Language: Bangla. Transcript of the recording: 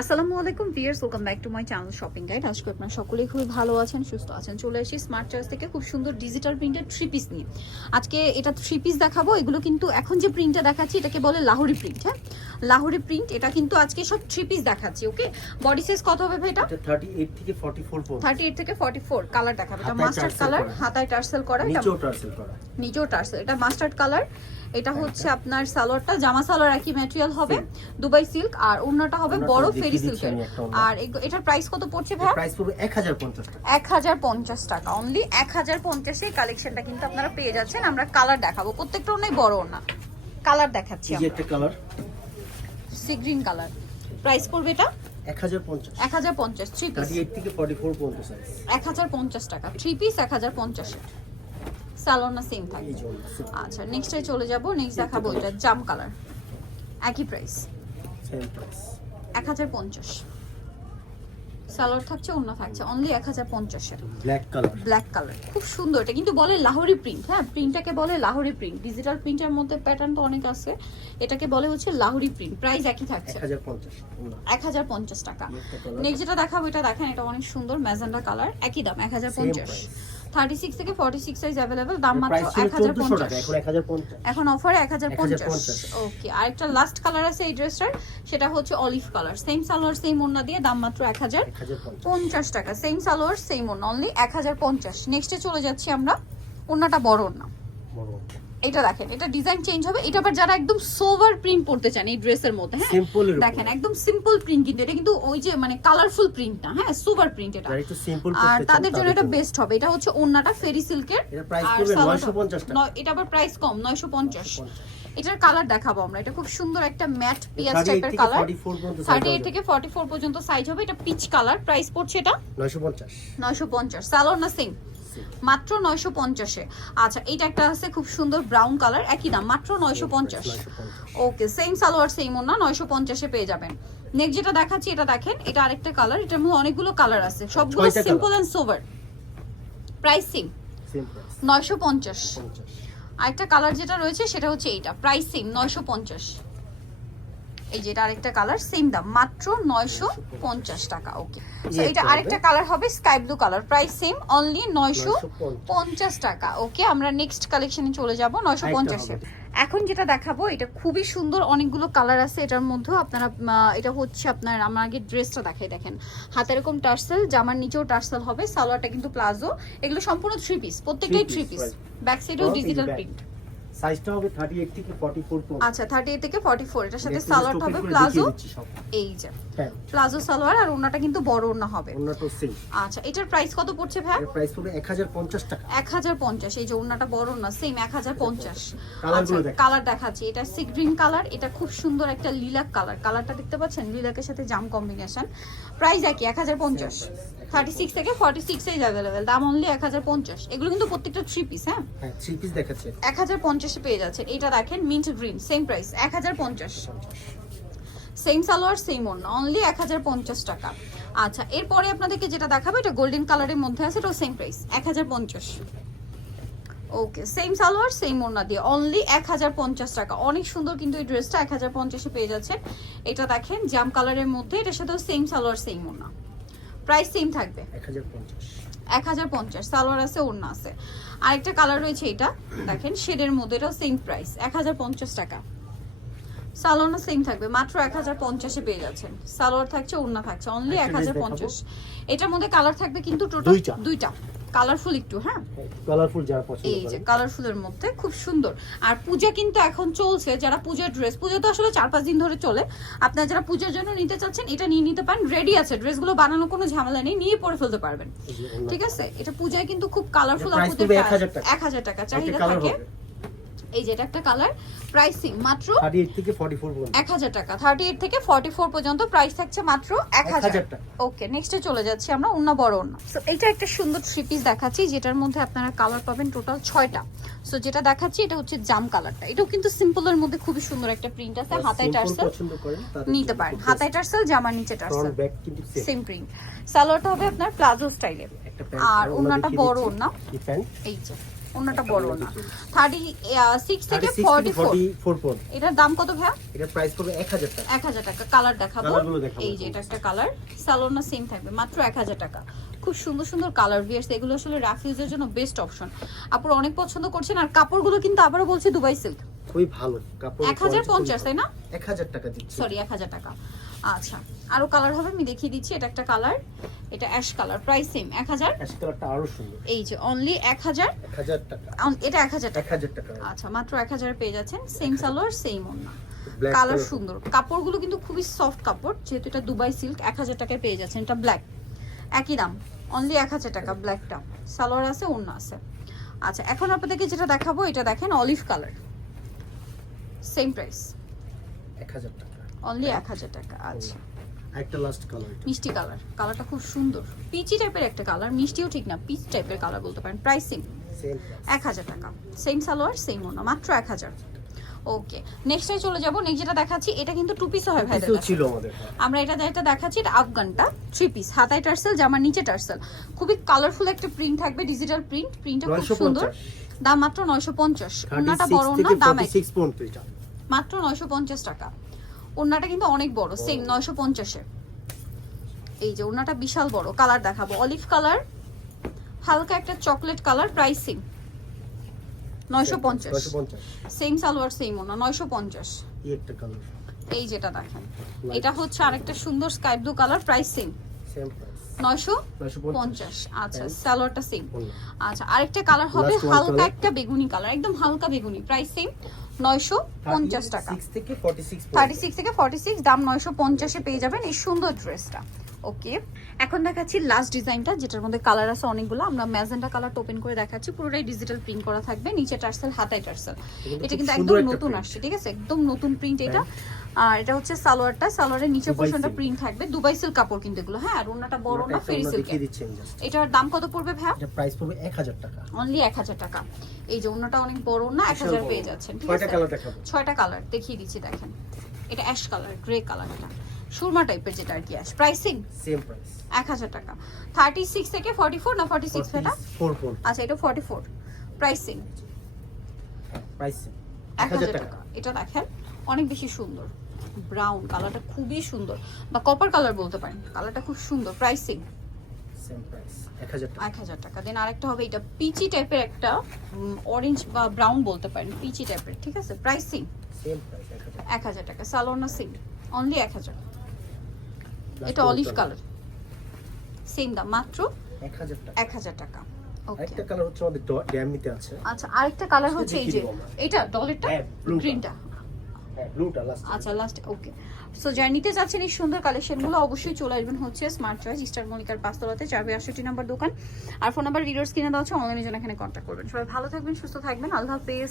আসসালামু আলাইকুম viewers welcome back to my channel shopping guide আজকে আপনারা সকলেই খুবই ভালো আছেন সুস্থ আছেন চলে এসেছি স্মার্ট চয়েস থেকে খুব সুন্দর ডিজিটাল প্রিন্টের থ্রি পিস নিয়ে। আজকে এটা থ্রি পিস দেখাবো এগুলো কিন্তু এখন যে প্রিন্টটা দেখাচ্ছি এটাকে বলে লাহোরি প্রিন্ট হ্যাঁ? লাহোরি প্রিন্ট এটা কিন্তু আজকে সব থ্রি পিস দেখাচ্ছি ওকে বডি সাইজ কত হবে ভাই এটা? এটা 38 থেকে 44 পর্যন্ত। থার্টি এইট থেকে ফর্টি ফোর কালার দেখাবে। এটা মাস্টার্ড কালার হাতায় টার্সেল করা নিচেও টার্সেল করা। নিচেও টার্সেল এটা মাস্টার্ড কালার এটা হচ্ছে আপনার সালোয়ারটা জামা সালোয়ার একই ম্যাটেরিয়াল হবে দুবাই সিল্ক আর অন্যটা হবে বড় ফেরি সিল্কের। আর এটার প্রাইস কত পড়ছে ভাই প্রাইস পড়বে 1050 টাকা। এক হাজার পঞ্চাশ টাকা। অনলি এক হাজার পঞ্চাশে কালেকশনটা কিন্তু আপনারা পেয়ে যাচ্ছেন। আমরা কালার দেখাবো। প্রত্যেকটা অনেক বড় না কালার দেখাচ্ছি যে একটা colour sea green colour price পড়বে এটা? 1050 এক হাজার পঞ্চাশ থ্রি পিস 38 থেকে 44 পর্যন্ত সাইজ এক হাজার পঞ্চাশ টাকা। থ্রি পিস এক হাজার পঞ্চাশে। স্যালোন না সেম থাকবে। আচ্ছা নেক্সটে চলে যাব নেক্সট দেখাবো এটা জাম কালার একই প্রাইস এক হাজার পঞ্চাশ। সালোয়ার থাকছে অন্য থাকছে। অনলি এক হাজার পঞ্চাশে ব্ল্যাক কালার ব্ল্যাক কালার খুব সুন্দর। এটা কিন্তু বলে লাহোরি প্রিন্ট হ্যাঁ? প্রিন্টটাকে বলে লাহোরি প্রিন্ট ডিজিটাল প্রিন্টের মধ্যে প্যাটার্ন তো অনেক আছে। এটাকে বলে হচ্ছে লাহোরি প্রিন্ট প্রাইস একই থাকছে। 1050 না এক হাজার পঞ্চাশ টাকা। নেক্সট যেটা দেখাবো এটা দেখেন এটা অনেক সুন্দর ম্যাজেন্ডা কালার একই দাম এক হাজার পঞ্চাশ। থার্টি সিক্স থেকে ফর্টি সিক্স সাইজ অ্যাভেলেবেল দাম মাত্র এক হাজার 1400 টাকা পঞ্চাশ। এখন 1050 এখন অফারে এক হাজার পঞ্চাশ। 1050 ওকে আরেকটা লাস্ট কালার আছে এই ড্রেসটার সেটা হচ্ছে olive colour same salwar same ওন্না দিয়ে দাম মাত্র এক হাজার 1050 পঞ্চাশ। টাকা। সেম সালোয়ার সেম ওন্না অনলি এক হাজার পঞ্চাশ। নেক্সটে চলে যাচ্ছি আমরা ওন্নাটা বড় বড় এটা দেখেন এটা ডিজাইন চেঞ্জ হবে। এটা আবার যারা একদম সোভার প্রিন্ট পড়তে চান এই ড্রেসের মধ্যে হ্যাঁ? সিম্পল দেখেন একদম সিম্পল প্রিন্ট কিন্তু এটা কিন্তু ওই যে মানে কালারফুল প্রিন্ট না হ্যাঁ? সোভার প্রিন্ট এটা। আর তাদের জন্য এটা বেস্ট হবে। এটা হচ্ছে ওন্নাটা ফেরি সিল্কের এর প্রাইস পড়বে 950 টাকা। এটা আবার প্রাইস কম 950 এটার কালার দেখাবো আমরা। এটা খুব সুন্দর একটা ম্যাট পিয়াজ 38 টাইপের কালার 44 পর্যন্ত সাইজ 38 থেকে 44 পর্যন্ত সাইজ হবে। এটা পিচ কালার প্রাইস পড়ছে এটা? 950 950 সালোয়ার না সেম মাত্র নয়শো পঞ্চাশে। আচ্ছা এটা একটা আছে খুব সুন্দর ব্রাউন কালার একই দাম মাত্র 950 ওকে সেম সালোয়ার সেম ওনা 950 এ পেয়ে যাবেন। নেক্সট যেটা দেখাচ্ছি এটা দেখেন এটা আরেকটা কালার এটার মধ্যে অনেকগুলো কালার আছে। সবগুলো simple and sober price same নয়শো পঞ্চাশ। আরেকটা কালার যেটা রয়েছে সেটা হচ্ছে এইটা প্রাইস সেম নয়শো পঞ্চাশ। এই যে এটা আরেকটা কালার সেম দাম মাত্র নয়শো পঞ্চাশ টাকা ওকে এটা আরেকটা কালার হবে sky blue colour price same only নয়শো 950 পঞ্চাশ টাকা ওকে আমরা নেক্সট কালেকশনে চলে যাব নয়শো পঞ্চাশে এখন যেটা দেখাবো এটা খুবই সুন্দর অনেকগুলো কালার আছে এটার মধ্যেও আপনারা এটা হচ্ছে আপনার আমার আগে ড্রেসটা দেখাই দেখেন। হাতে এরকম টার্সেল জামার নিচেও টার্সেল হবে সালোয়ারটা কিন্তু প্লাজো এগুলো সম্পূর্ণ থ্রি পিস প্রত্যেকটাই থ্রি পিস. ব্যাক সাইডেও ডিজিটাল প্রিন্ট সাইজটা হবে 38 থেকে 44 পর্যন্ত আচ্ছা থার্টি এইট থেকে ফর্টি ফোর এটার সাথে stopping হবে প্লাজো। এই যে। হ্যাঁ। প্লাজো সালোয়ার আর ওনাটা কিন্তু বড় ওনা হবে। অন্যটা সেম আচ্ছা এটার প্রাইস কত পড়ছে ভাই? এর প্রাইস পড়বে 1050 টাকা। এক হাজার পঞ্চাশ এই যে ওনাটা বড় না সেম এক হাজার পঞ্চাশ। কালারগুলো দেখাচ্ছি। কালার দেখাচ্ছি। এটা সি গ্রিন কালার এটা খুব সুন্দর একটা লিলাক কালার কালারটা দেখতে পাচ্ছেন? লিলাকের সাথে জাম কম্বিনেশন প্রাইস একই এক হাজার পঞ্চাশ। থার্টি সিক্স থেকে ফর্টি সিক্স সাইজ অ্যাভেলেবেল দাম অনলি এক হাজার পঞ্চাশ। এগুলো কিন্তু প্রত্যেকটা থ্রি পিস হ্যাঁ? হ্যাঁ থ্রি পিস দেখাচ্ছে। এক হাজার পঞ্চাশে পেয়ে যাচ্ছে এটা দেখেন মিন্ট গ্রিন সেম প্রাইস এক হাজার পঞ্চাশ। সেম সালোয়ার সেম ওন অনলি এক হাজার পঞ্চাশ টাকা। আচ্ছা এরপরে আপনাদেরকে যেটা দেখাবো এটা গোল্ডেন কালারের মধ্যে আছে এটাও সেম প্রাইস এক হাজার পঞ্চাশ। ওকে সেম সালোয়ার সেম ওড়না দিয়ে। অনলি এক হাজার পঞ্চাশ টাকা। অনেক সুন্দর কিন্তু এই ড্রেসটা এক হাজার পঞ্চাশে পেয়ে যাচ্ছেন এটা দেখেন জাম কালারের মধ্যে এটার সাথেও সেম সালোয়ার সেম ওড়না। প্রাইস সেম থাকবে। এক হাজার পঞ্চাশ। সালোয়ার আছে ওড়না আছে। আরেকটা কালার রয়েছে এটা। দেখেন শেডের মধ্যে এটাও সেম প্রাইস এক হাজার পঞ্চাশ টাকা। সালোয়ারও সেম থাকবে। মাত্র এক হাজার পঞ্চাশে পেয়ে যাচ্ছেন। সালোয়ার থাকছে ওড়না থাকছে। অনলি এক হাজার পঞ্চাশ। এটার মধ্যে কালার থাকবে কিন্তু টোটাল দুইটা। কালারফুল একটু হ্যাঁ? কালারফুল যারা পছন্দ এই যে কালারফুলের মধ্যে খুব সুন্দর। আর পূজা কিন্তু এখন চলছে যারা পূজার ড্রেস পূজা তো আসলে চার পাঁচ দিন ধরে চলে। আপনারা যারা পূজার জন্য নিতে চাচ্ছেন এটা নিয়ে নিতে পারেন। রেডি আছে ড্রেসগুলো বানানোর কোনো ঝামেলা নেই নিয়ে পরে ফেলতে পারবেন। ঠিক আছে? এটা পূজায় কিন্তু খুব কালারফুল আর price পূজার পড়বে 1000 টাকা। এক হাজার টাকা চাহিদা থাকে। এই যে এটা একটা কালার প্রাইসিং মাত্র 38 থেকে 44 পর্যন্ত। এক হাজার টাকা থার্টি এইট থেকে ফর্টি ফোর পর্যন্ত প্রাইস থাকছে মাত্র এক হাজার। 1000 টাকা। ওকে নেক্সটে চলে যাচ্ছি আমরা অন্য বড় অন্য। সো এইটা একটা সুন্দর থ্রি পিস দেখাচ্ছি যেটার মধ্যে আপনারা কালার পাবেন টোটাল ছয়টা। সো যেটা দেখাচ্ছি এটা হচ্ছে জাম কালারটা এটাও কিন্তু সিম্পলের মধ্যে খুবই সুন্দর একটা প্রিন্ট আছে হাতায় টার্সেল নিতে পারেন। হাতায় টার্সেল জামার নিচে টার্সেল। সেম প্রিন্ট সালোয়ারটা হবে আপনার প্লাজো স্টাইলে আর ওড়নাটা বড় প্যান্ট এই যে। ওনাটা বড় না। থার্টি সিক্স থেকে 36 থেকে 44 এটার দাম কত এটা প্রাইস পড়বে 1000 টাকা। এক হাজার টাকা। কালার দেখাবো। এই যে এটা একটা কালার স্যালোনা সেম থাকবে। মাত্র এক হাজার টাকা। খুব সুন্দর সুন্দর কালার ভিয়ার্স এগুলো আসলে রাফিউজের জন্য বেস্ট অপশন আপুর অনেক পছন্দ করছেন আর কাপড়গুলো কিন্তু আবারও বলছি দুবাই সিল্ক খুবই ভালো। কাপড় এক হাজার পঞ্চাশ তাই না? 1000 টাকা দিচ্ছি। সরি এক হাজার টাকা। আচ্ছা আরও কালার হবে আমি দেখিয়ে দিচ্ছি এটা একটা কালার এটা অ্যাশ কালার প্রাইস সেম এক হাজার। অ্যাশ কালারটা আরও সুন্দর। এই যে অনলি এক হাজার। 1000 টাকা। এটা এক হাজার টাকা। 1000 টাকা। আচ্ছা মাত্র এক হাজার পেয়ে যাচ্ছেন সেম সালোয়ার সেম ওন্না কালার সুন্দর। কাপড়গুলো কিন্তু খুবই সফট কাপড় যেহেতু এটা দুবাই সিল্ক এক হাজার টাকায় পেয়ে যাচ্ছেন এটা ব্ল্যাক একই দাম অনলি এক হাজার টাকা ব্ল্যাকটা সালোয়ার আছে ওন্না আছে। আচ্ছা এখন আপনাদেরকে যেটা দেখাবো এটা দেখেন অলিভ কালার সেম প্রাইস 1000 টাকা। অনলি এক হাজার টাকা আচ্ছা। একটা লাস্ট কালার মিষ্টি কালার কালারটা খুব সুন্দর। পিচি টাইপের একটা কালার মিষ্টিও ঠিক না পিচ টাইপের কালার বলতে পারেন প্রাইসিং এক হাজার টাকা সেম সালোয়ার সেম ওনা মাত্র এক হাজার। ওকে নেক্সটে চলে যাব নেক্সট যেটা দেখাচ্ছি এটা কিন্তু টু পিসও হয় কাছে। ছিল আমাদের হ্যাঁ। আমরা এটা যেটা দেখাচ্ছি এটা আফগানটা থ্রি পিস হাতায় টার্সেল জামার নিচে টার্সেল। খুবই কালারফুল একটা প্রিন্ট থাকবে ডিজিটাল প্রিন্ট প্রিন্টটা খুব সুন্দর। দাম মাত্র নয়শো পঞ্চাশ ওনাটা বড় না দাম এক। 46 পর্যন্ত এটা। মাত্র নয়শো পঞ্চাশ টাকা। ওড়নাটা কিন্তু অনেক বড় সেম নয়শো পঞ্চাশে এই যে ওড়নাটা বিশাল বড় কালার দেখাবো। অলিভ কালার হালকা একটা চকলেট কালার প্রাইসিং নয়শো পঞ্চাশ। সেম সালোয়ার সেম ওনা নয়শো পঞ্চাশ। এই যেটা দেখেন। এটা হচ্ছে আরেকটা সুন্দর sky blue colour price same same নয়শো পঞ্চাশ। আচ্ছা সালোয়ারটা সেম আচ্ছা আরেকটা কালার হবে হালকা একটা বেগুনি কালার একদম হালকা বেগুনি প্রাইস সেম নয়শো পঞ্চাশ টাকা। থেকে থার্টি সিক্স থেকে ফর্টি সিক্স দাম নয়শো পঞ্চাশে পেয়ে যাবেন এই সুন্দর ড্রেসটা ওকে এখন দেখাচ্ছি লাস্ট ডিজাইনটা যেটার মধ্যে কালার আছে অনেকগুলো। আমরা ম্যাজেন্টা কালারটা ওপেন করে দেখাচ্ছি। পুরোটাই ডিজিটাল প্রিন্ট করা থাকবে নিচে টার্সেল হাতায় টার্সেল। এটা কিন্তু একদম নতুন আসছে ঠিক আছে? একদম নতুন প্রিন্ট এটা। আর এটা হচ্ছে সালোয়ারটা। সালোয়ারের নিচে পোর্শনটা প্রিন্ট থাকবে। দুবাই সিল্ক কাপড় কিন্তু এগুলো হ্যাঁ? আর ওনাটা বড় না ফেরি just। এটার দাম কত পড়বে ভাইয়া? এটা প্রাইস পড়বে 1000 টাকা। অনলি এক হাজার টাকা। এই যে ওনাটা অনেক বড় না এক হাজার পেয়ে যাচ্ছেন ঠিক ছয়টা আছে? কালার দেখাবো। ছয়টা কালার দেখিয়ে দিচ্ছি দেখেন। এটা অ্যাশ কালার গ্রে কালার এটা সুরমা টাইপের যেটা আর কি অ্যাশ প্রাইসিং সেম প্রাইস এক হাজার টাকা। থার্টি সিক্স থেকে ফর্টি ফোর না ফর্টি সিক্স এটা 44 আচ্ছা এটা ফর্টি ফোর প্রাইসিং প্রাইস এক হাজার টাকা। এটা দেখেন অনেক বেশি সুন্দর। ব্রাউন কালারটা খুবই সুন্দর। বা কপার কালার বলতে পারেন। কালারটা খুব সুন্দর। প্রাইসিং সেম প্রাইস 1000 টাকা। এক হাজার টাকা। দেন আরেকটা হবে এটা পিচি টাইপের একটা অরেঞ্জ বা ব্রাউন বলতে পারেন। পিচি টাইপের ঠিক আছে? প্রাইসিং সেম প্রাইস 1000 এক হাজার টাকা। সালোনা সিং অনলি এক হাজার এটা অলিভ কালার সেম দাম মাত্র 1000 টাকা। এক হাজার টাকা। কালার হচ্ছে আমাদের ড্যামিতে আছে। আচ্ছা আরেকটা কালার হচ্ছে এই যে এটা ডলেরটা blue টা। গ্রিনটা ব্লুটা লাস্ট আচ্ছা লাস্ট ওকে সো জার্নিতে যাচ্ছেন এই সুন্দর কালেকশনগুলো অবশ্যই চলে আসবেন হচ্ছে স্মার্ট চয়েস স্টার মলিকার পাঁচতলাতে চারবে আটষট্টি নম্বর দোকান। আর ফোন নাম্বার রিডার্স কিনে দেওয়া হচ্ছে অনলাইনের জন্য এখানে কন্ট্যাক্ট করবেন। সবাই ভালো থাকবেন সুস্থ থাকবেন আল্লাহ হাফেজ।